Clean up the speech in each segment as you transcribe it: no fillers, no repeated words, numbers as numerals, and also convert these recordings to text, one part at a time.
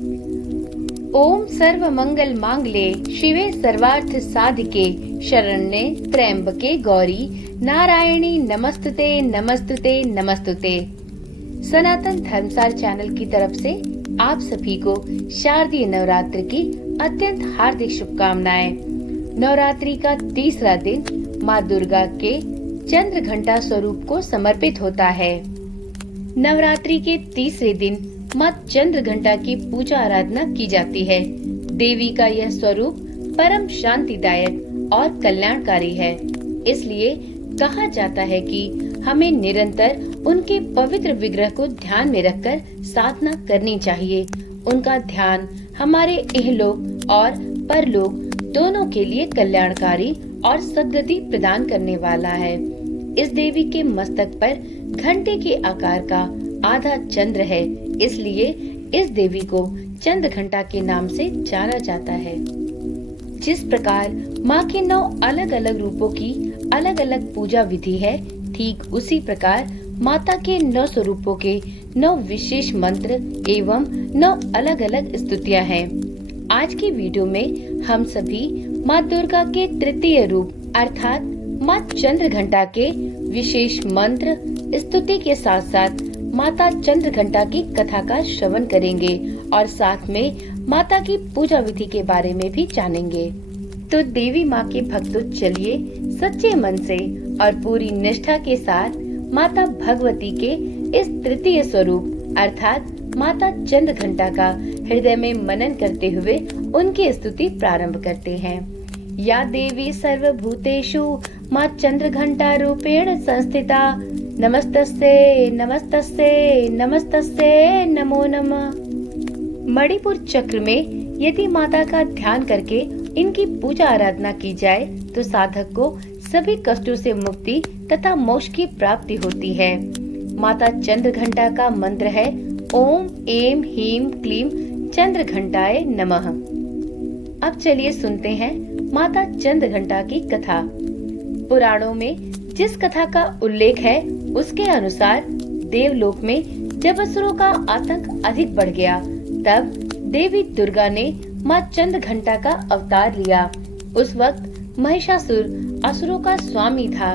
ओम सर्व मंगल मांगले शिवे सर्वार्थ साधिके शरण्ये त्र्यंबके गौरी नारायणी नमस्तुते नमस्तुते नमस्तुते। सनातन धर्मसार चैनल की तरफ से आप सभी को शारदीय नवरात्र की अत्यंत हार्दिक शुभकामनाएं। नवरात्रि का तीसरा दिन माँ दुर्गा के चंद्र घंटा स्वरूप को समर्पित होता है। नवरात्रि के तीसरे दिन माँ चंद्र घंटा की पूजा आराधना की जाती है। देवी का यह स्वरूप परम शांतिदायक और कल्याणकारी है। इसलिए कहा जाता है कि हमें निरंतर उनके पवित्र विग्रह को ध्यान में रखकर साधना करनी चाहिए। उनका ध्यान हमारे इहलोक और परलोक दोनों के लिए कल्याणकारी और सद्गति प्रदान करने वाला है। इस देवी के मस्तक पर घंटे के आकार का आधा चंद्र है, इसलिए इस देवी को चंद्र घंटा के नाम से जाना जाता है। जिस प्रकार माँ के 9 अलग अलग रूपों की अलग अलग पूजा विधि है, ठीक उसी प्रकार माता के 9 स्वरूपों के 9 विशेष मंत्र एवं 9 अलग अलग स्तुतियाँ हैं। आज की वीडियो में हम सभी माँ दुर्गा के तृतीय रूप अर्थात माँ चंद्र घंटा के विशेष मंत्र स्तुति के साथ साथ माता चंद्र घंटा की कथा का श्रवण करेंगे और साथ में माता की पूजा विधि के बारे में भी जानेंगे। तो देवी माँ के भक्तों, चलिए सच्चे मन से और पूरी निष्ठा के साथ माता भगवती के इस तृतीय स्वरूप अर्थात माता चंद्र घंटा का हृदय में मनन करते हुए उनकी स्तुति प्रारंभ करते हैं। या देवी सर्वभूतेषु माँ चंद्र घंटा रूपेण संस्थिता नमस्तस्ते नमस्तस्ते नमस्तस्ते नमो नमः। मणिपुर चक्र में यदि माता का ध्यान करके इनकी पूजा आराधना की जाए तो साधक को सभी कष्टों से मुक्ति तथा मोक्ष की प्राप्ति होती है। माता चंद्र घंटा का मंत्र है ओम एम ह्रीम क्लीम चंद्र घंटाय नमः। अब चलिए सुनते हैं माता चंद्र घंटा की कथा। पुराणों में जिस कथा का उल्लेख है उसके अनुसार देवलोक में जब असुरों का आतंक अधिक बढ़ गया, तब देवी दुर्गा ने माँ चंद्र घंटा का अवतार लिया। उस वक्त महिषासुर असुरों का स्वामी था।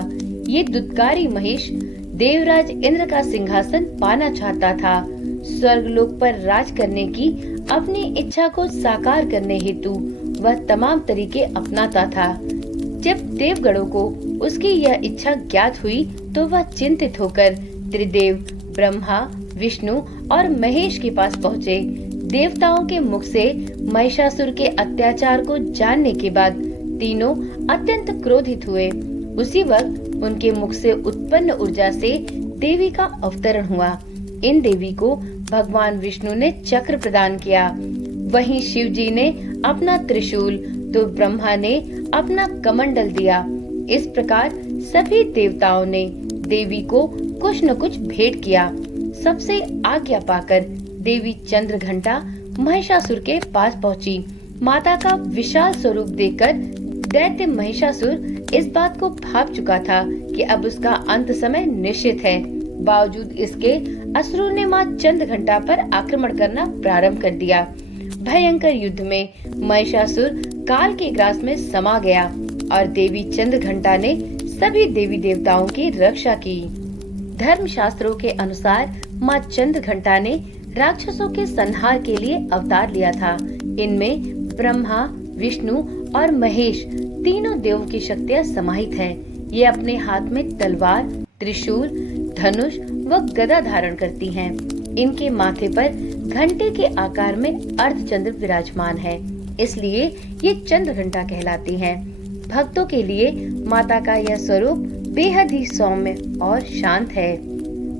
ये दुत्कारी महिष देवराज इंद्र का सिंहासन पाना चाहता था। स्वर्गलोक पर राज करने की अपनी इच्छा को साकार करने हेतु वह तमाम तरीके अपनाता था। जब देवगणों को उसकी यह इच्छा ज्ञात हुई तो वह चिंतित होकर त्रिदेव ब्रह्मा, विष्णु और महेश के पास पहुँचे। देवताओं के मुख से महिषासुर के अत्याचार को जानने के बाद तीनों अत्यंत क्रोधित हुए। उसी वक्त उनके मुख से उत्पन्न ऊर्जा से देवी का अवतरण हुआ। इन देवी को भगवान विष्णु ने चक्र प्रदान किया। वहीं शिव जी ने अपना त्रिशूल तो ब्रह्मा ने अपना कमंडल दिया। इस प्रकार सभी देवताओं ने देवी को कुछ न कुछ भेंट किया। सबसे आज्ञा पाकर देवी चंद्र घंटा महिषासुर के पास पहुंची। माता का विशाल स्वरूप देखकर दैत्य महिषासुर इस बात को भाप चुका था कि अब उसका अंत समय निश्चित है। बावजूद इसके असुरों ने माँ चंद्र घंटा पर आक्रमण करना प्रारंभ कर दिया। भयंकर युद्ध में महिषासुर काल के ग्रास में समा गया और देवी चंद्र घंटा ने सभी देवी देवताओं की रक्षा की। धर्म शास्त्रों के अनुसार माँ चंद्र घंटा ने राक्षसों के संहार के लिए अवतार लिया था। इनमें ब्रह्मा, विष्णु और महेश तीनों देवों की शक्तियाँ समाहित हैं। ये अपने हाथ में तलवार, त्रिशूल, धनुष व गदा धारण करती हैं। इनके माथे पर घंटे के आकार में अर्धचंद्र विराजमान है, इसलिए ये चंद्र घंटा कहलाती हैं। भक्तों के लिए माता का यह स्वरूप बेहद ही सौम्य और शांत है।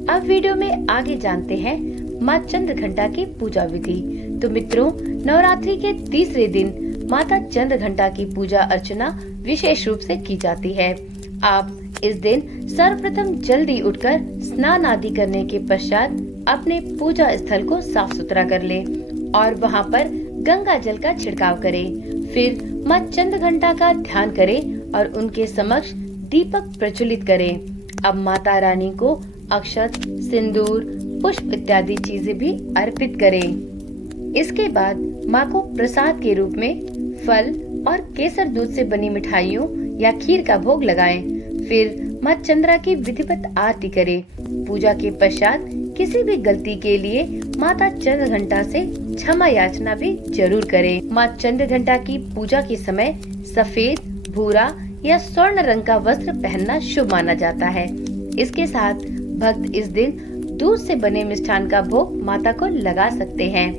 अब वीडियो में आगे जानते हैं माँ चंद्र घंटा की पूजा विधि। तो मित्रों, नवरात्रि के तीसरे दिन माता चंद्र घंटा की पूजा अर्चना विशेष रूप से की जाती है। आप इस दिन सर्वप्रथम जल्दी उठकर स्नान आदि करने के पश्चात अपने पूजा स्थल को साफ सुथरा कर लें और वहां पर गंगा जल का छिड़काव करें। फिर माँ चंद्र घंटा का ध्यान करें और उनके समक्ष दीपक प्रज्वलित करें। अब माता रानी को अक्षत, सिंदूर, पुष्प इत्यादि चीजें भी अर्पित करें। इसके बाद माँ को प्रसाद के रूप में फल और केसर दूध से बनी मिठाइयों या खीर का भोग लगाएं। फिर माँ चंद्रा की विधिवत आरती करें। पूजा के पश्चात किसी भी गलती के लिए माता चंद्रघंटा से क्षमा याचना भी जरूर करें। माँ चंद्रघंटा की पूजा के समय सफेद, भूरा या स्वर्ण रंग का वस्त्र पहनना शुभ माना जाता है। इसके साथ भक्त इस दिन दूध से बने मिष्ठान का भोग माता को लगा सकते हैं।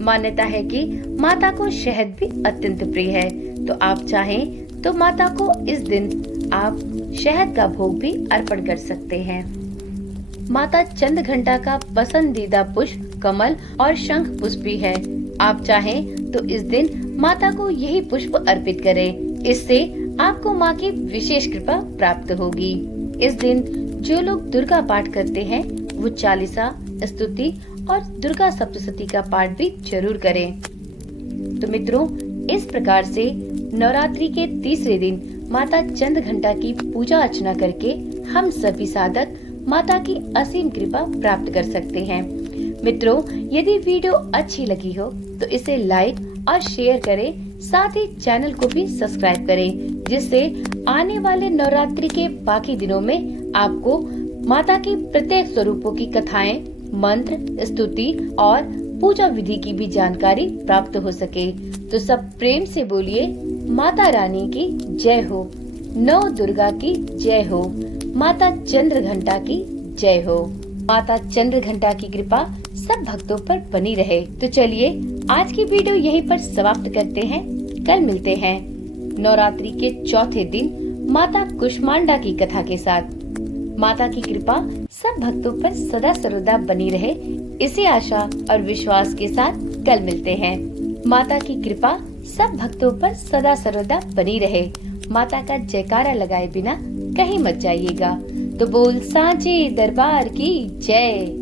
मान्यता है कि माता को शहद भी अत्यंत प्रिय है, तो आप चाहें तो माता को इस दिन आप शहद का भोग भी अर्पण कर सकते हैं। माता चंद्रघंटा का पसंदीदा पुष्प कमल और शंख पुष्प भी है। आप चाहें तो इस दिन माता को यही पुष्प अर्पित करें। इससे आपको माँ की विशेष कृपा प्राप्त होगी। इस दिन जो लोग दुर्गा पाठ करते हैं वो चालीसा, स्तुति और दुर्गा सप्तशती का पाठ भी जरूर करें। तो मित्रों, इस प्रकार से नवरात्रि के तीसरे दिन माता चंद्रघंटा की पूजा अर्चना करके हम सभी साधक माता की असीम कृपा प्राप्त कर सकते हैं। मित्रों, यदि वीडियो अच्छी लगी हो तो इसे लाइक और शेयर करें, साथ ही चैनल को भी सब्सक्राइब करें, जिससे आने वाले नवरात्रि के बाकी दिनों में आपको माता की प्रत्येक स्वरूपों की कथाएं, मंत्र, स्तुति और पूजा विधि की भी जानकारी प्राप्त हो सके। तो सब प्रेम से बोलिए, माता रानी की जय हो, नौ दुर्गा की जय हो, माता चंद्रघंटा की जय हो। माता चंद्रघंटा की कृपा सब भक्तों पर बनी रहे। तो चलिए आज की वीडियो यहीं पर समाप्त करते हैं। कल मिलते हैं नवरात्रि के चौथे दिन माता कुष्मांडा की कथा के साथ। माता की कृपा सब भक्तों पर सदा सर्वदा बनी रहे, इसी आशा और विश्वास के साथ कल मिलते हैं। माता की कृपा सब भक्तों पर सदा सर्वदा बनी रहे। माता का जयकारा लगाए बिना कहीं मत जाइएगा। तो बोल सांचे दरबार की जय।